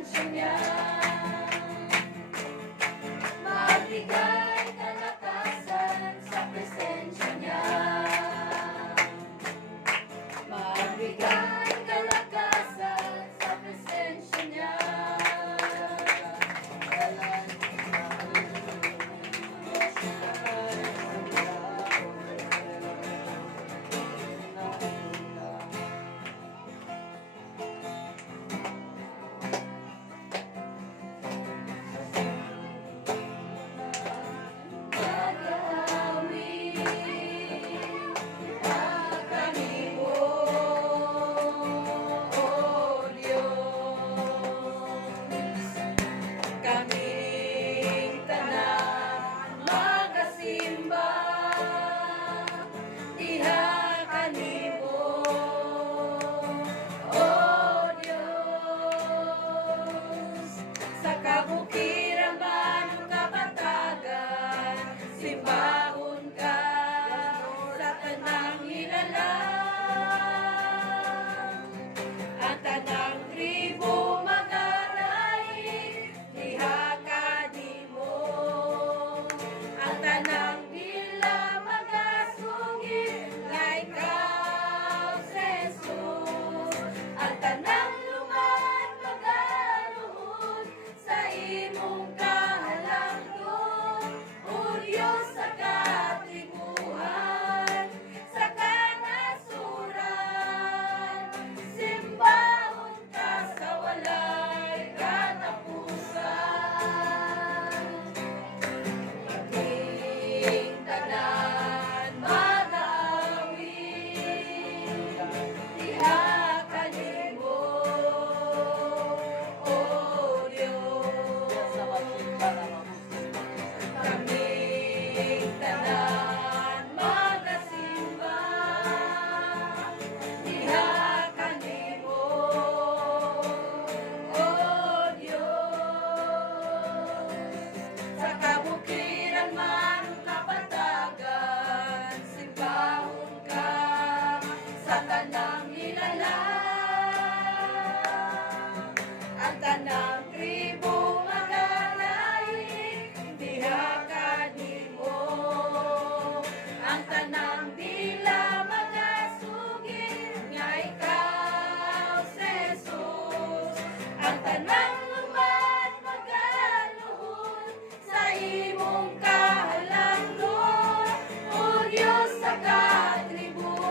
presensya niya. Magbigay kalakasan sa presensya niya. Magbigay kalakasan sa presensya niya. Kaming tanan magasimba diha kanimo, O Dios. Sa kabukiran man kapatagan, simbahon ka sa tanang ilalang. Ang tanang tribo maganay diha kanimo. Ang tanang dila magasungit nga ikaw si Jesus. Ang tanang luman magaluhod sa imong kahalangdon, O Diyos sa katibuhan, sa kanasuran. Simbahon ka sa walay katapusan. Kaming tanan mag-aawi diha kanimo, O Diyos. Kaming tanan magasimba diha kanimo, O Diyos. Sa kabukiran man kapatagan, simbahon ka sa tanang nilalang. Ang tanang tribo maganay diha kanimo. Ang tanang dila magasugid nga ikaw si Jesus. Ang tanang luman magaluhod sa imong kahalangdon, O Diyos sa katribuhan,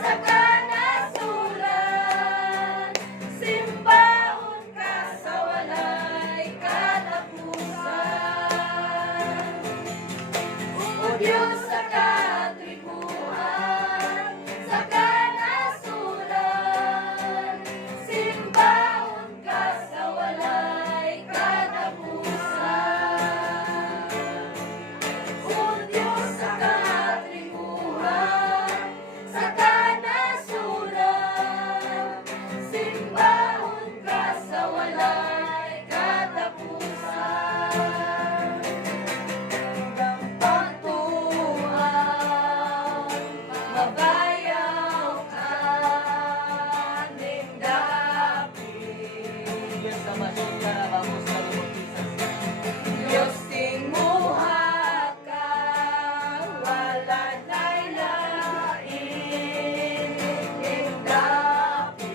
sa kanasuran. Simbahon ka sa walay katapusan, O Diyos sa katribuhan, sa kanasuran. Simbahon ka sa walay katapusan, O Diyos sa katribuhan, sa kanasuran. Simbahon ka sa walay katapusan. Pagtuan, mabayaw ka ning dapit. Diyos tinguha ka, wala na'y lain ning dapit.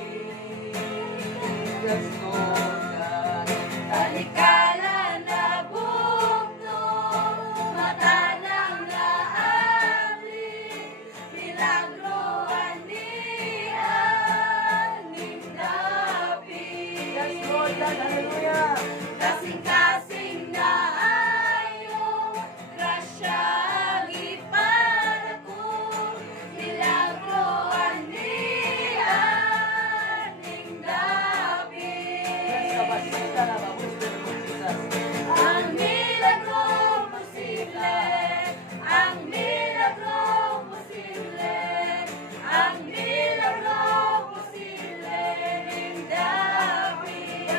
Talikala na bugno, mata nang naabli, milagroan niyan ning dapit. Kasing-kasing na ayo, grasya ang iparako, milagroan niyan ning dapit. Ang milagro posible, ang milagro posible, ang milagro posible ning dapit.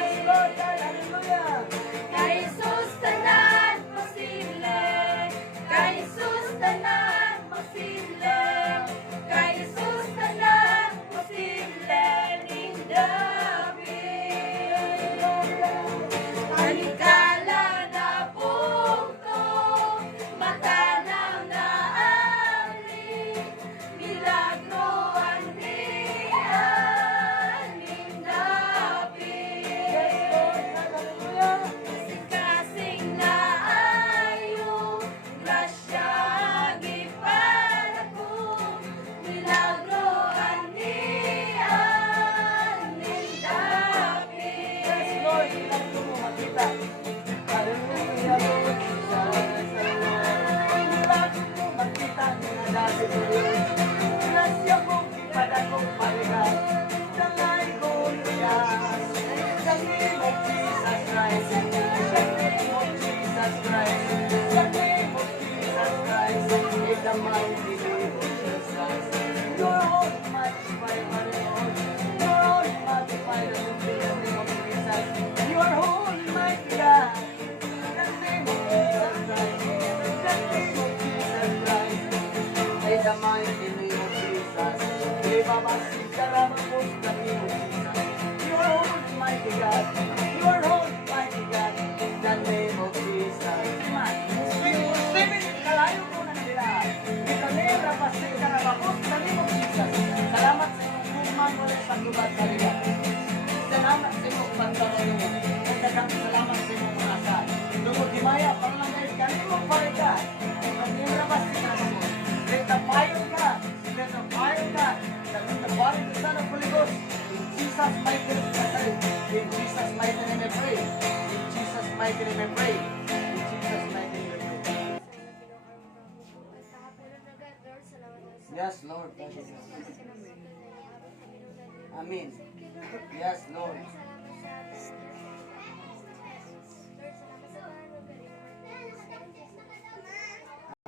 lubad sa liga. Salamat sa imong pagtanong mo. Ug daghang salamat sa imong mga asal. Tungod di maya para lang guys kami mo parika. Kami labas kita mo. Let the fire God. Let the fire God. Let the body of the Son of Holy Ghost. In Jesus' mighty name I pray. In Jesus' mighty name I pray. In Jesus' mighty name I pray. In Jesus' mighty name I pray. Yes, Lord. Amen. Yes, Lord.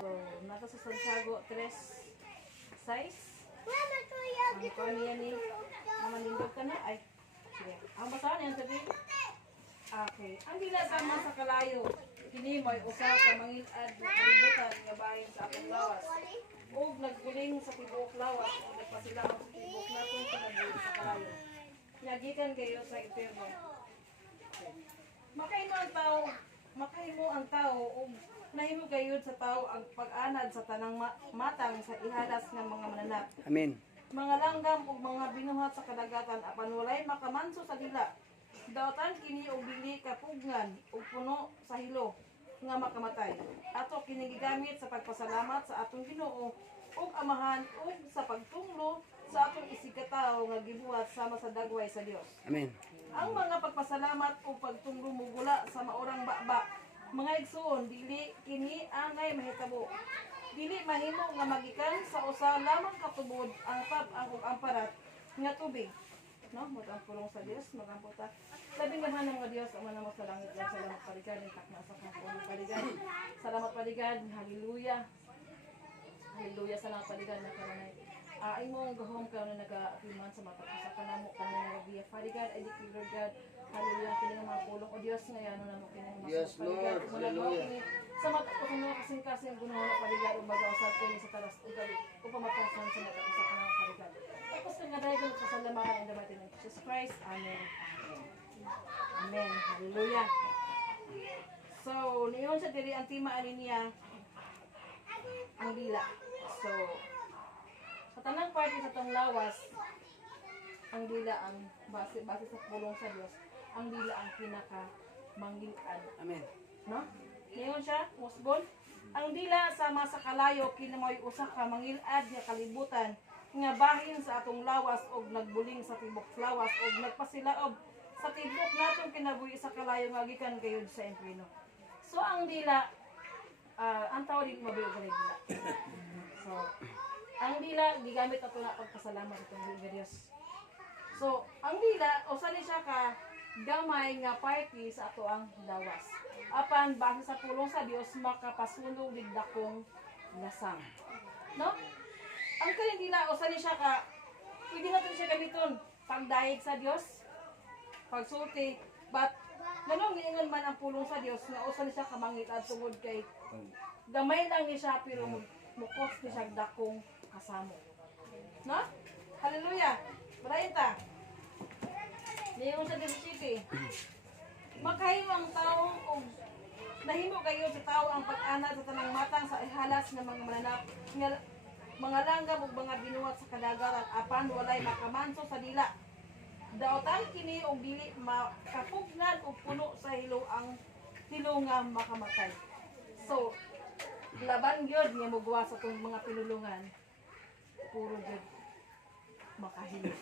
So, nasa sa Santiago 3:6. Ang kanya ni malindog ka na. Ay, sige. Ang basahan yan sabi. Okay. Ang dila sama sa kalayo. Kini mo'y usa ka mangilad na kalibutan nga bahin sa akong lawas. Ug nagbuling sa tibok lawas ug nagpasilamat sa tibok natong kinabuhi sa kalayo. Nagikan kayo sa impierno. Makahimo ang tao ug nahimo gayud sa tao ang pag-anad sa tanang matang sa ihalas nga mga mananap. Amen. Mga langgam ug mga binuhat sa kadagatan apan walay makamanso sa dila. Dawtan kini og dili kapugngan ug puno sa hilo nga makamatay. Ato kini gigamit sa pagpasalamat sa atong Ginoo ug Amahan ug sa pagtunglo sa atong isigkatawo nga gibuhat sama sa dagway sa Dios. Amen. Ang mga pagpasalamat o pagtunglo mugula sa maorang baba, mga igsoon, dili kini angay mahitabo. Dili mahimo nga magikan sa usa lamang katubod ang tab-ang ug amparat nga tubig. No, ang pulong sa Dios, magamputa. Labing naman ng mga Dios, ang manamo sa langit lang, salamat paligad, ang takna sa kapulong paligad. Salamat paligad, hallelujah. Hallelujah, salamat paligad na karanay. Imong gahom ka na nag-apiman sa mata sa kanamo kanang nagabiya. Father God, I declare Lord God, hallelujah, kini nga mga pulong o Dios ngayon na mo kini nga Yes, Lord, hallelujah. Sa mata ko kuno kasing guno na paligad ug mag-usab kini sa talas ug gali ug pamatasan sa mata ko sa kanang paligad. Tapos nga dahil ko pasalamatan in the mighty name of Jesus Christ. Amen. Amen. Hallelujah. So, niyon sa diri ang tema ani niya ang dila. So, sa tanang parte sa tong lawas, ang dila ang base sa pulong sa Dios, ang dila ang pinaka manggilad. Amen. No? Ngayon siya, musbon. Ang dila sama sa kalayo kinamoy usa ka mangilad nga kalibutan nga bahin sa atong lawas og nagbuling sa tibok lawas og nagpasilaob sa tibok natong kinabuhi sa kalayo nga gikan gayud sa impierno. So ang dila ang tawag din mabiyo sa dila. So ang dila gigamit ato na pagpasalamat atong Dios. So ang dila usa ni siya ka gamay nga party sa ato ang lawas. Apan base sa pulong sa Dios makapasunog dig dakong lasang. No? Ang kaning dila usa ni siya ka pwede natin siya gamiton pagdayeg sa Dios, pagsulti, but nanong giingon man ang pulong sa Dios nga usa ni siya ka mangitad tungod kay gamay lang ni siya pero mukos ni siya dakong kasamo. No? Hallelujah. Barayin ta. Niyon sa City. Makahimo ang tao og nahimo kayo sa tao ang pag-anad sa tanang matang sa ihalas ng mga mananap nga mga langgam ug mga binuhat sa kadagatan apan walay makamanso sa dila. Daotan kini og dili makapugnan og puno sa hilo ang hilo nga makamatay. So, laban gyud nga mogawa sa tong mga pinulungan. Puro gyud makahilo.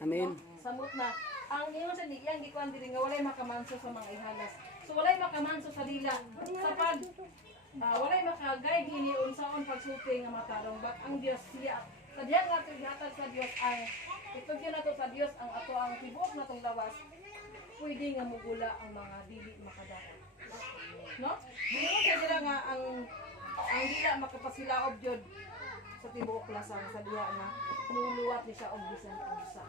Amen. Samot na ang ingon sa diyang gikuan diri nga walay makamanso sa mga ihalas. So walay makamanso sa dila sa pag walay maka-guide hini unsaon pagsulti nga matarong bak ang Dios siya. Kadiyang ato gihatag sa Dios ang itugyan nato sa Dios ang ato ang tibuok natong lawas. Pwede nga mugula ang mga dili makadako. No? Dingon kay dira nga ang dila makapasilaob jud sa tibuok lasang sa diha na muluwat ni siya og bisan unsa.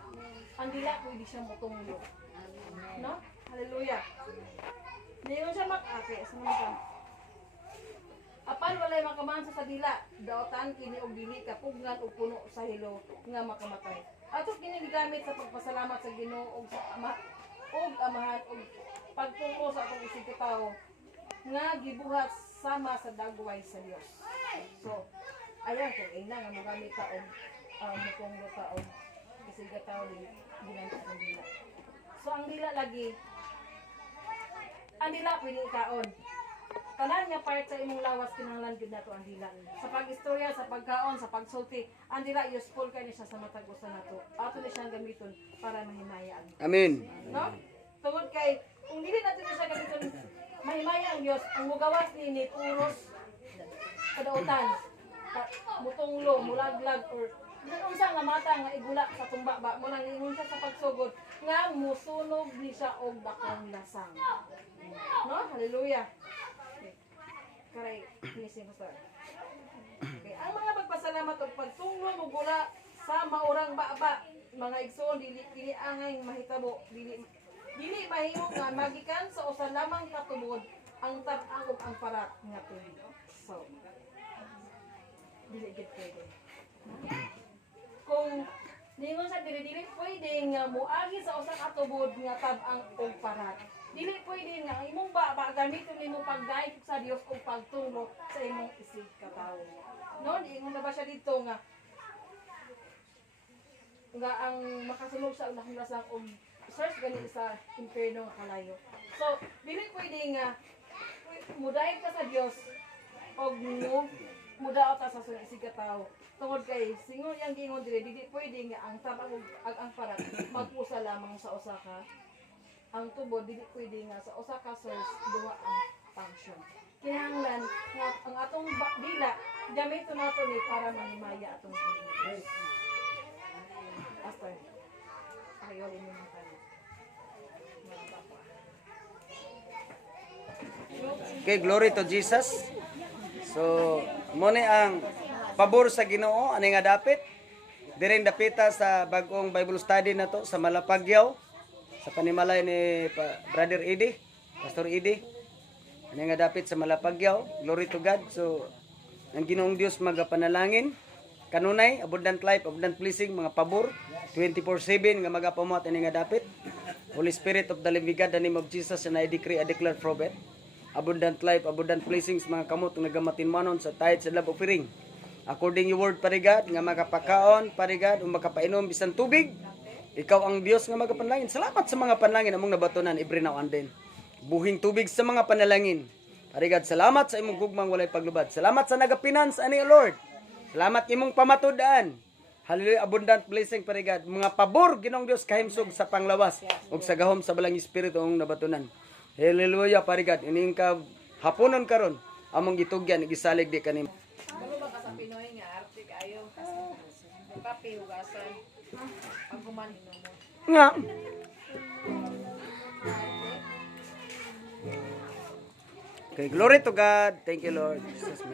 Ang dila pwede siya motunglo. No? Hallelujah. Dingon siya mak-ate sa mga apan walay makamansa sa dila, daotan kini og dili kapugnan og puno sa hilo nga makamatay. Ato kini gigamit sa pagpasalamat sa Ginoo og sa Amahan og pagtungko sa atong isigkatawo nga gibuhat sama sa dagway sa Dios. So, ayan kung ina nga magamit ta og mutunglo ta og isigataw ginamit ang dila. So ang dila lagi, ang dila pwede ikaon. Tanan nga part sa imong lawas kinahanglan gyud nato ang dila. Sa pag-istorya, sa pagkaon, sa pagsulti, ang dila useful kay ni siya sa matag usa nato. Ato ni siyang gamiton para mahimaya ang Amen. no? Tungod kay kung dili natin siya gamiton mahimaya ang Dios, ang mugawas ni puros kadautan. Mutunglo, mulaglag or unsa nga mata nga igula sa tumba ba mo nang ingon siya sa pagsugod nga musunog ni siya og dakong lasang. No? Hallelujah. Karay, finishing ko sir. Okay, ang mga pagpasalamat o pagtunglo mo gula sa maurang baba, mga igsoon, dili angay mahitabo, dili mahimo nga magikan sa usa lamang katubod ang tab-ang ug ang parat nga tubig. So, dili gid pwede. Kung ningon sa dili pwede nga muagi sa usa ka tubod nga tab-ang ug parat. Dili pwede nga ang imong baba gamiton nimo pagdayeg sa Dios o pagtulong sa imong isig katawo. No, diingon na ba siya dito nga ang makasulog sa ulahang lasang og search gani sa impierno nga kalayo. So, dili pwede nga mudayeg ka sa Dios og mudaot ta sa isig katawo. Tungod kay singon yang giingon dili pwede nga ang tabang ug ang parat magpusa lamang sa usa ka ang tubo dili pwede nga sa usa ka source duha ang function. Kinahanglan nga ang atong dila gamiton nato ni para mahimaya atong buhay. Pastor, ayolin mo ng tanong. Okay, glory to Jesus. So, mo ni ang pabor sa Ginoo ani nga dapit. Diring dapita sa bag-ong Bible study na to sa Malapagyaw sa panimalay ni Brother Eddie, Pastor Eddie. Ani nga dapit sa Malapagyaw. Glory to God. So, ang Ginoong Dios magapanalangin kanunay abundant life, abundant blessing, mga pabor 24/7 nga magapamuhat ani nga dapit. Holy Spirit of the living God, the name of Jesus, and I decree, I declare prophet. Abundant life, abundant blessings, mga kamot nga gamatin manon sa tithes and love offering. According your word, Parigad, nga makapakaon, Parigad, o makapainom bisan tubig. Ikaw ang Dios nga magapanalangin. Salamat sa mga panalangin among nabatunan every now and then. Buhing tubig sa mga panalangin. Parigad, salamat sa imong gugmang walay paglubad. Salamat sa nagapinans ani Lord. Salamat imong pamatud-an. Hallelujah, abundant blessing, Parigad. Mga pabor, Ginoong Dios, kahimsog sa panglawas ug sa gahom sa balang espiritu among nabatunan. Hallelujah, Parigad. Ining ka haponon karon among gitugyan gisalig di kanimo. Ano ba ka sa Pinoy nga arte kayo? Kape hugasan. Pag kumanin mo. Nga. Okay, glory to God. Thank you, Lord. Jesus,